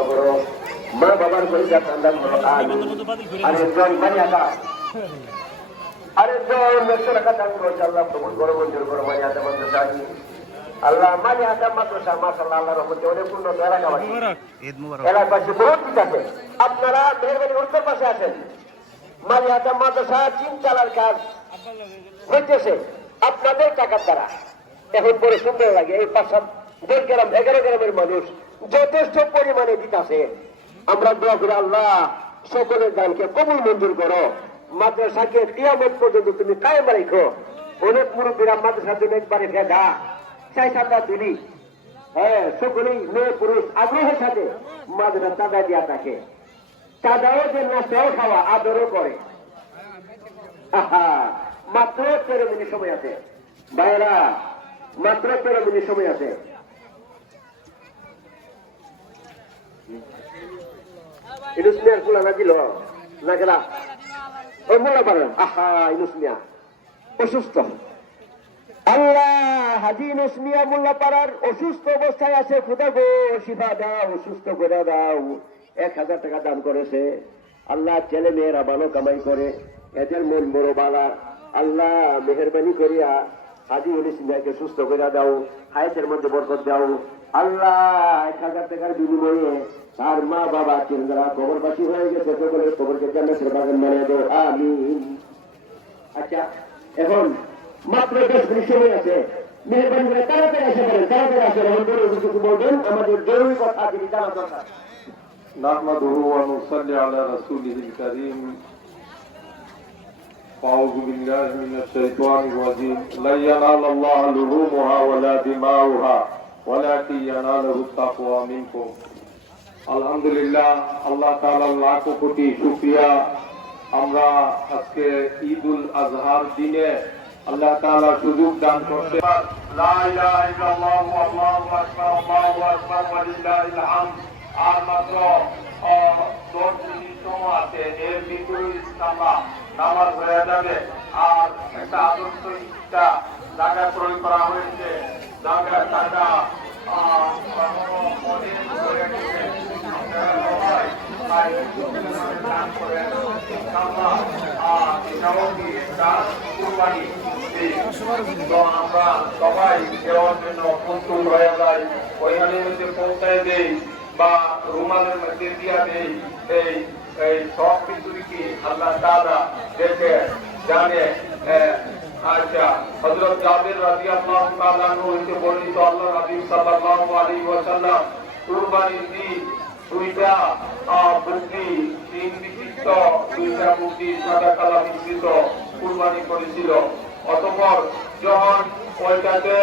দোয়া করো, মা বাবার কলিজা ঠান্ডা করো। আমিন। আরেকজন মারিয়াটা আরেকজন 100 টাকা দান করো, আল্লাহ কবুল করো, মঞ্জুর করো। মারিয়াটা মাদ্রাসা আল্লাহ মারিয়াটা মাদ্রাসা মাশাআল্লাহ আল্লাহর রহমতে অনেক উন্নত এলাকাবাসী, এলাকাবাসী বহুত কিছু আছে। আপনারা মেহেরবানি উত্তর পাশে আছেন, মারিয়াটা মাদ্রাসা চিনচালার কাজ হইতেছে আপনাদের টাকার দ্বারা। এখন পরে সুন্দর লাগে, এই 5-7 গ্রাম 11 গ্রামের মানুষ যথেষ্ট পরিমাণে দিতেছে। আমরা দোয়া করি আল্লাহ সকলের দানকে কবুল মঞ্জুর করো, মাদ্রাসাকে কিয়ামত পর্যন্ত তুমি কায়েম রাখো। অনেক মুরব্বীরা মাদ্রাসার জন্য একবারে ভেদা চাইসাটা তুলি, হ্যাঁ সকলেই মেয়ে পুরুষ আগ্রহের সাথে মাদ্রাসা চাঁদা দিয়া থাকে। চাঁদাও যে নাস্তাও খাওয়া আদরও করে। মাত্র 13 মিনিট সময় আছে ভাইরা, মাত্র 13 মিনিট সময় আছে। ইনুস মিয়ার ফুলা না দিল না গেলা ওই মোলা পারেন। ইনুস মিয়া অসুস্থ, আল্লাহ হাজি ইনুস মিয়া মোল্লা পাড়ার অসুস্থ অবস্থায় আছে। খোদা গো শিফা দাও, অসুস্থ করে দাও। 1000 টাকা দান করেছে। আল্লাহ ছেলে মেয়েরা ভালো কামাই করে, এদের মন বড় বালা। আল্লাহ মেহরবানি করিয়া হাজি ইনুস মিয়াকে সুস্থ করে দাও, হায়াতের মধ্যে বরকত দাও। আল্লাহ 1000 টাকার বিনিময়ে তার মা বাবা যারা কবরবাসী হয়ে গেছে সকলের কবরকে জান্নাতের বাগান বানিয়ে দাও। আমিন। আচ্ছা এখন মাত্র 10 মিনিট সময় আছে, মেহরবানি করে তাড়াতাড়ি আসে বলেন, তাড়াতাড়ি আসে। রহমান কিছু বলবেন, আমাদের জরুরি কথা যিনি জানা দরকার। নাহমাদুহু ওয়া নুসাল্লি আলা রাসূলিহিল কারীম। আউযু বিল্লাহি মিনাশ শাইতানির রাজীম। লা ইয়ানালাল্লাহু লুহুমুহা ওয়ালা দিমাউহা ওয়ালাকিন ইয়ানালুহু তাকওয়া মিনকুম। আলহামদুলিল্লাহ, আল্লাহ তাআলার লাখ কোটি শুকরিয়া। আমরা আজকে ঈদুল আজহার দিনে আল্লাহ তাআলা সুযোগ দান করতে। লা ইলাহা ইল্লাল্লাহু আল্লাহু আকবার আল্লাহু আকবার ওয়া লিল্লাহিল হামদ। আর মাত্র 10 মিনিট সময় আছে, এর ভিতরে ইনশাআল্লাহ নামাজ হয়ে যাবে। আর একটা আদর্শ একটা জায়গা প্রয়োগ করা হয়েছে, জায়গার টাকা আমরা সবাই দেওয়ার জন্য প্রস্তুত হয়ে যাই, ওইখানে মধ্যে পৌঁছায় দেই বা রুমালের মধ্যে দিয়া দেই। এই সব কিছু কি আল্লাহ তাআলা দেখে জানে। আচ্ছা, হযরত জাবের রাদিয়াল্লাহু তাআলা আনহু হইতে বর্ণিত, আল্লাহ নবী সাল্লাল্লাহু আলাইহি ওয়াসাল্লাম কুরবানির দিন 2টা বকরি, 3 বিশিষ্ট 2টা বকরি সাদা কালা মিশ্রিত কুরবানি করেছিল। অতঃপর যখন ওইটাতে